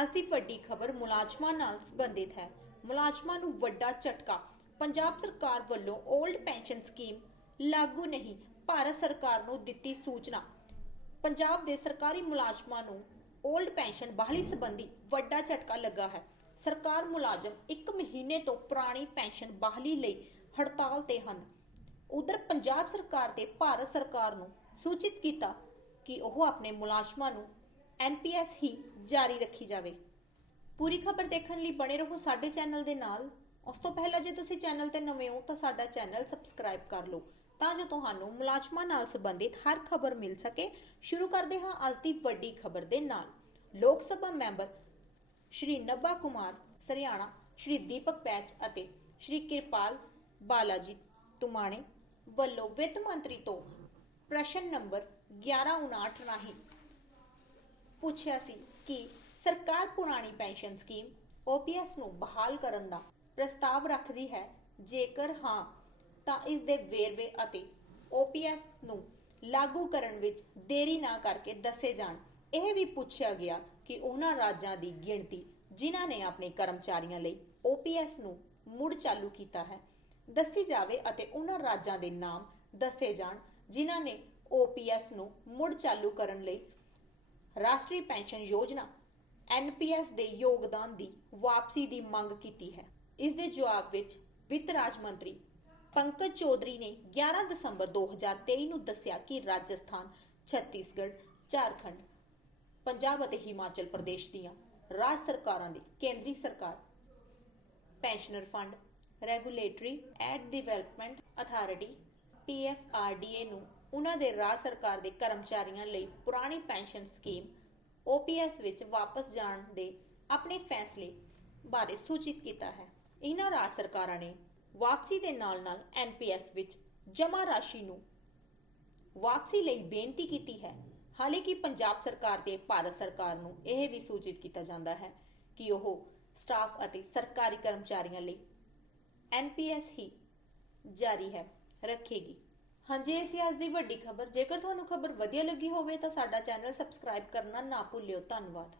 ਅੱਜ ਦੀ ਵੱਡੀ ਖਬਰ ਮੁਲਾਜ਼ਮਾਂ ਨਾਲ ਸੰਬੰਧਿਤ ਹੈ। ਮੁਲਾਜ਼ਮਾਂ ਨੂੰ ਵੱਡਾ ਝਟਕਾ। ਪੰਜਾਬ ਸਰਕਾਰ ਵੱਲੋਂ 올ਡ ਪੈਨਸ਼ਨ ਸਕੀਮ ਲਾਗੂ ਨਹੀਂ, ਭਾਰਤ ਸਰਕਾਰ ਨੂੰ ਦਿੱਤੀ ਸੂਚਨਾ। ਪੰਜਾਬ ਦੇ ਸਰਕਾਰੀ ਮੁਲਾਜ਼ਮਾਂ ਨੂੰ 올ਡ ਪੈਨਸ਼ਨ ਬਹਾਲੀ ਸੰਬੰਧੀ ਵੱਡਾ ਝਟਕਾ ਲੱਗਾ ਹੈ। ਸਰਕਾਰ ਮੁਲਾਜ਼ਮ 1 ਮਹੀਨੇ ਤੋਂ ਪੁਰਾਣੀ ਪੈਨਸ਼ਨ ਬਹਾਲੀ ਲਈ ਹੜਤਾਲ ਤੇ ਹਨ। ਉਧਰ ਪੰਜਾਬ ਸਰਕਾਰ ਤੇ ਭਾਰਤ ਸਰਕਾਰ ਨੂੰ ਸੂਚਿਤ ਕੀਤਾ ਕਿ ਉਹ ਆਪਣੇ ਮੁਲਾਜ਼ਮਾਂ ਨੂੰ ਐਨਪੀਐਸ ਹੀ ਜਾਰੀ ਰੱਖੀ ਜਾਵੇ। ਪੂਰੀ ਖਬਰ ਦੇਖਣ ਲਈ ਬਣੇ ਰਹੋ ਸਾਡੇ ਚੈਨਲ ਦੇ ਨਾਲ। ਉਸ ਤੋਂ ਪਹਿਲਾਂ ਜੇ ਤੁਸੀਂ ਚੈਨਲ ਤੇ ਨਵੇਂ ਹੋ ਤਾਂ ਸਾਡਾ ਚੈਨਲ ਸਬਸਕ੍ਰਾਈਬ ਕਰ ਲਓ। ਤਾਂ ਜੋ ਤੁਹਾਨੂੰ ਮੁਲਾਜ਼ਮਾਂ ਨਾਲ ਸੰਬੰਧਿਤ ਹਰ ਖਬਰ ਮਿਲ ਸਕੇ। ਸ਼ੁਰੂ ਕਰਦੇ ਹਾਂ ਅੱਜ ਦੀ ਵੱਡੀ ਖਬਰ ਦੇ ਨਾਲ। ਲੋਕ ਸਭਾ ਮੈਂਬਰ ਸ਼੍ਰੀ ਨੱਬਾ ਕੁਮਾਰ ਸਰਿਆਣਾ, ਸ਼੍ਰੀ ਦੀਪਕ ਪੈਚ ਅਤੇ ਸ਼੍ਰੀ ਕਿਰਪਾਲ ਬਾਲਾਜੀ ਤੁਮਾਣੇ ਵੱਲੋਂ ਵਿੱਤ ਮੰਤਰੀ ਤੋਂ ਪ੍ਰਸ਼ਨ ਨੰਬਰ 1159 ਰਾਹੀਂ ਪੁੱਛਿਆ ਸੀ ਕਿ ਸਰਕਾਰ ਪੁਰਾਣੀ ਪੈਨਸ਼ਨ ਸਕੀਮ OPS ਨੂੰ ਬਹਾਲ ਕਰਨ ਦਾ ਪ੍ਰਸਤਾਵ ਰੱਖਦੀ ਹੈ। ਜੇਕਰ ਹਾਂ, ਤਾਂ ਇਸ ਦੇ ਵੇਰਵੇ ਅਤੇ OPS ਨੂੰ ਲਾਗੂ ਕਰਨ ਵਿੱਚ ਦੇਰੀ ਨਾ ਕਰਕੇ ਦੱਸੇ ਜਾਣ। ਇਹ ਵੀ ਪੁੱਛਿਆ ਗਿਆ ਕਿ ਉਹਨਾਂ ਰਾਜਾਂ ਦੀ ਗਿਣਤੀ ਜਿਨ੍ਹਾਂ ਨੇ ਆਪਣੇ ਕਰਮਚਾਰੀਆਂ ਲਈ OPS ਨੂੰ ਮੁੜ ਚਾਲੂ ਕੀਤਾ ਹੈ, ਦੱਸੀ ਜਾਵੇ ਅਤੇ ਉਹਨਾਂ ਰਾਜਾਂ ਦੇ ਨਾਮ ਦੱਸੇ ਜਾਣ ਜਿਨ੍ਹਾਂ ਨੇ OPS ਨੂੰ ਮੁੜ ਚਾਲੂ ਕਰਨ ਲਈ ਰਾਸ਼ਟਰੀ ਪੈਨਸ਼ਨ ਯੋਜਨਾ ਐਨਪੀਐਸ ਦੇ ਯੋਗਦਾਨ ਦੀ ਵਾਪਸੀ ਦੀ ਮੰਗ ਕੀਤੀ ਹੈ। ਇਸ ਦੇ ਜਵਾਬ ਵਿੱਚ ਵਿੱਤ ਰਾਜ ਮੰਤਰੀ ਪੰਕਜ ਚੌਧਰੀ ਨੇ 11 ਦਸੰਬਰ 2023 ਨੂੰ ਦੱਸਿਆ ਕਿ ਰਾਜਸਥਾਨ, ਛੱਤੀਸਗੜ੍ਹ, ਝਾਰਖੰਡ, ਪੰਜਾਬ ਅਤੇ ਹਿਮਾਚਲ ਪ੍ਰਦੇਸ਼ ਦੀਆਂ ਰਾਜ ਸਰਕਾਰਾਂ ਦੀ ਕੇਂਦਰੀ ਸਰਕਾਰ, pensioner fund, regulatory and development authority PFRDA ਨੂੰ ਉਹਨਾਂ ਦੇ ਰਾਜ ਸਰਕਾਰ ਦੇ ਕਰਮਚਾਰੀਆਂ ਲਈ ਪੁਰਾਣੀ ਪੈਨਸ਼ਨ ਸਕੀਮ OPS ਵਿੱਚ ਵਾਪਸ ਜਾਣ ਦੇ ਆਪਣੇ ਫੈਸਲੇ ਬਾਰੇ ਸੂਚਿਤ ਕੀਤਾ ਹੈ। ਇਹਨਾਂ ਰਾਜ ਸਰਕਾਰਾਂ ਨੇ ਵਾਪਸੀ ਦੇ ਨਾਲ-ਨਾਲ NPS ਵਿੱਚ ਜਮ੍ਹਾਂ ਰਾਸ਼ੀ ਨੂੰ ਵਾਪਸੀ ਲਈ ਬੇਨਤੀ ਕੀਤੀ ਹੈ। ਹਾਲਾਂਕਿ ਪੰਜਾਬ ਸਰਕਾਰ ਤੇ ਭਾਰਤ ਸਰਕਾਰ ਨੂੰ ਇਹ ਵੀ ਸੂਚਿਤ ਕੀਤਾ ਜਾਂਦਾ ਹੈ ਕਿ ਉਹ ਸਟਾਫ ਅਤੇ ਸਰਕਾਰੀ ਕਰਮਚਾਰੀਆਂ ਲਈ ਐਨਪੀਐਸ ਹੀ ਜਾਰੀ ਹੈ। ਰੱਖੇਗੀ। ਹਾਂਜੀ, ਇਹ ਸੀ ਅੱਜ ਦੀ ਵੱਡੀ ਖਬਰ। ਜੇਕਰ ਤੁਹਾਨੂੰ ਖਬਰ ਵਧੀਆ ਲੱਗੀ ਹੋਵੇ ਤਾਂ ਸਾਡਾ ਚੈਨਲ ਸਬਸਕ੍ਰਾਈਬ ਕਰਨਾ ਨਾ ਭੁੱਲਿਓ। ਧੰਨਵਾਦ।